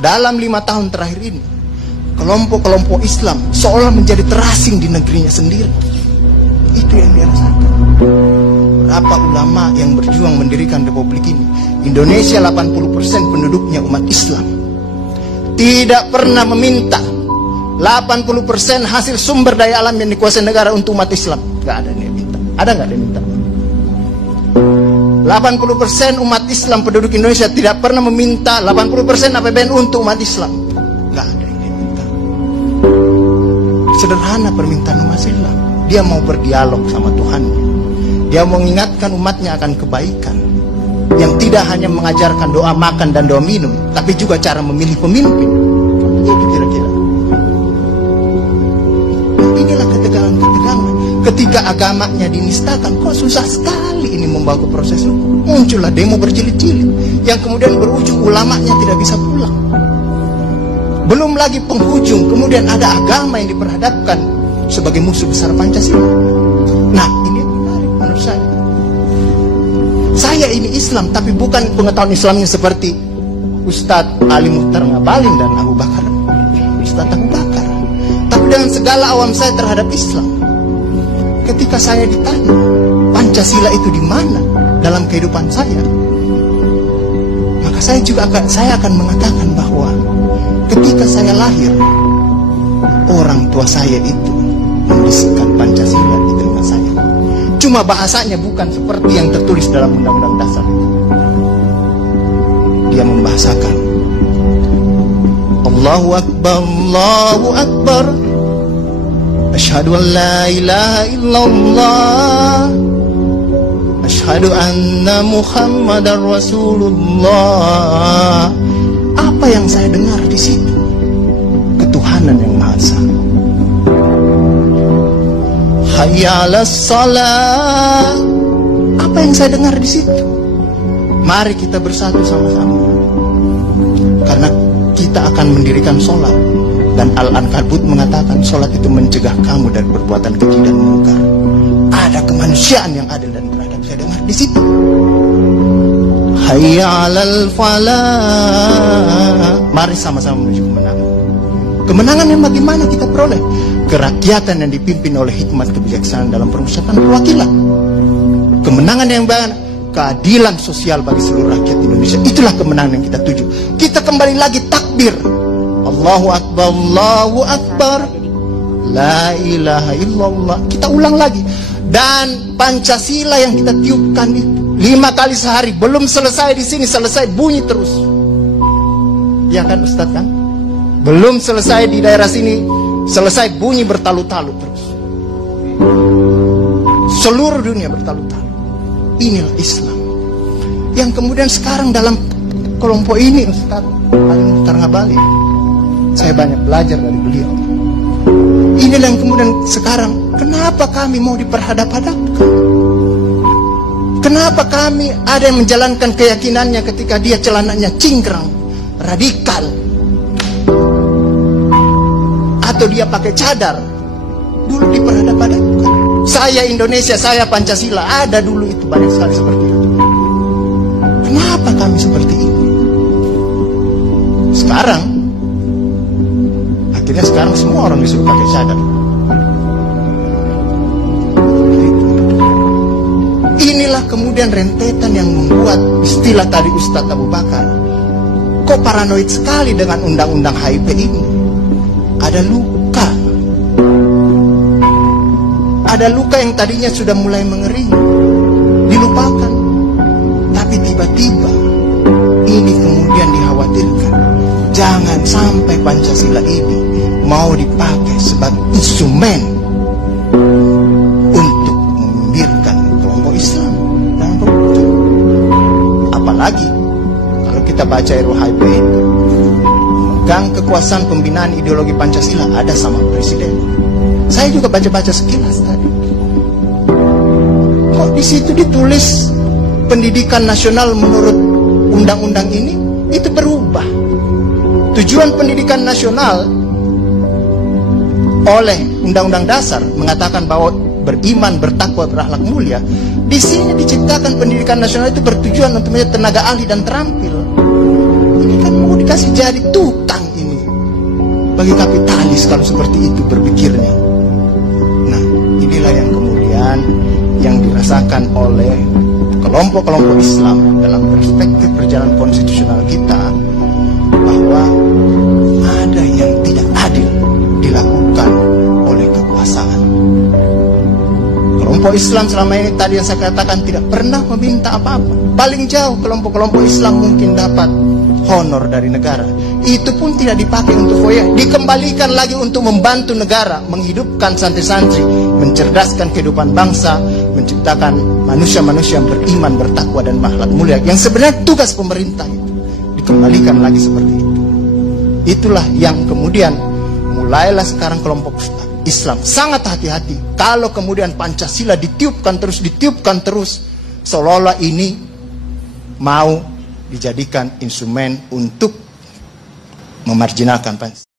dalam 5 tahun terakhir ini, kelompok-kelompok Islam seolah menjadi terasing di negerinya sendiri. Itu yang dia rasakan. Berapa ulama yang berjuang mendirikan republik ini? Indonesia 80% penduduknya umat Islam. Tidak pernah meminta 80% hasil sumber daya alam yang dikuasai negara untuk umat Islam. Gak ada yang minta. Ada gak yang minta? 80% umat Islam penduduk Indonesia tidak pernah meminta 80% APBN untuk umat Islam. Gak ada yang dia minta. Sederhana permintaan umat Islam. Dia mau berdialog sama Tuhannya. Dia mau mengingatkan umatnya akan kebaikan, yang tidak hanya mengajarkan doa makan dan doa minum, tapi juga cara memilih pemimpin. Itu kira-kira. Inilah ketegangan-ketegangan. Ketika agamanya dinistakan, kok susah sekali ini membawa ke proses hukum. Muncullah demo berjilid-jilid, yang kemudian berujung ulamanya tidak bisa pulang. Belum lagi penghujung, kemudian ada agama yang diperhadapkan sebagai musuh besar Pancasila. Nah, ini menarik menurut saya. Saya ini Islam, tapi bukan pengetahuan Islamnya seperti Ustadz Ali Muhtar Ngabalin dan Abu Bakar, Ustadz Abu Bakar. Tapi dengan segala awam saya terhadap Islam. Ketika saya ditanya, Pancasila itu di mana dalam kehidupan saya? Maka saya akan mengatakan bahwa ketika saya lahir, orang tua saya itu membisikkan Pancasila di telinga saya. Cuma bahasanya bukan seperti yang tertulis dalam Undang-Undang Dasar. Dia membahasakan Allahu Akbar, Allahu Akbar, Asyhadu an la ilaha illallah, Asyhadu anna Muhammadar Rasulullah. Apa yang saya dengar di situ? Ketuhanan yang Maha Esa. Hayya 'alas shalah. Apa yang saya dengar di situ? Mari kita bersatu sama-sama. Karena kita akan mendirikan sholat. Dan Al-Ankabut mengatakan sholat itu mencegah kamu dari perbuatan keji dan mungkar. Ada kemanusiaan yang adil dan beradab. Saya dengar di situ. Hayya 'alal falah. Mari sama-sama menuju kemenangan. Kemenangan yang bagaimana kita peroleh? Kerakyatan yang dipimpin oleh hikmat kebijaksanaan dalam permusyawaratan perwakilan. Kemenangan yang bagaimana? Keadilan sosial bagi seluruh rakyat Indonesia. Itulah kemenangan yang kita tuju. Kita kembali lagi takbir. Allahu Akbar, Allahu Akbar, la ilaha illallah. Kita ulang lagi. Dan Pancasila yang kita tiupkan itu 5 kali sehari, belum selesai di sini, selesai bunyi terus. Ya kan Ustadz kan? Belum selesai di daerah sini, selesai bunyi bertalu-talu terus. Seluruh dunia bertalu-talu. Inilah Islam. Yang kemudian sekarang dalam kelompok ini Ustadz Ali Muhtar Ngabalin, saya banyak belajar dari beliau. Inilah yang kemudian sekarang, kenapa kami mau diperhadap-hadapkan? Kenapa kami ada yang menjalankan keyakinannya ketika dia celananya cingkrang, radikal, atau dia pakai cadar, dulu diperhadap-hadapkan. Saya Indonesia, saya Pancasila, ada dulu itu banyak sekali seperti itu. Kenapa kami seperti ini? Sekarang akhirnya semua orang disuruh pakai cadar. Inilah kemudian rentetan yang membuat istilah tadi Ustadz Abu Bakar, kok paranoid sekali dengan undang-undang HIP ini. Ada luka. Ada luka yang tadinya sudah mulai mengering, dilupakan. Tapi tiba-tiba ini kemudian dikhawatirkan. Jangan sampai Pancasila ini mau dipakai sebagai instrumen untuk membibirkan kelompok Islam dan kelompok. Apalagi kalau kita baca RUHP ini, memegang kekuasaan pembinaan ideologi Pancasila ada sama presiden. Saya juga baca-baca sekilas tadi. Kok di situ ditulis pendidikan nasional menurut undang-undang ini itu berubah. Tujuan pendidikan nasional oleh Undang-Undang Dasar mengatakan bahwa beriman, bertakwa, berakhlak mulia. Di sini diciptakan pendidikan nasional itu bertujuan untuk menjadi tenaga ahli dan terampil. Ini kan mudah. dikasih jadi tukang ini bagi kapitalis kalau seperti itu berpikirnya. Nah, inilah yang kemudian yang dirasakan oleh kelompok-kelompok Islam dalam perspektif perjalanan konstitusional kita, bahwa ada yang tidak adil dilakukan oleh kekuasaan. Kelompok Islam selama ini tadi yang saya katakan tidak pernah meminta apa-apa. Paling jauh kelompok-kelompok Islam mungkin dapat honor dari negara. Itu pun tidak dipakai untuk foya, dikembalikan lagi untuk membantu negara, menghidupkan santri-santri, mencerdaskan kehidupan bangsa, menciptakan manusia-manusia yang beriman, bertakwa dan berakhlak mulia. Yang sebenarnya tugas pemerintah itu dikembalikan lagi seperti itu. Itulah yang kemudian mulailah sekarang kelompok Islam sangat hati-hati kalau kemudian Pancasila ditiupkan terus, seolah-olah ini mau dijadikan instrumen untuk memarjinalkan Pancasila.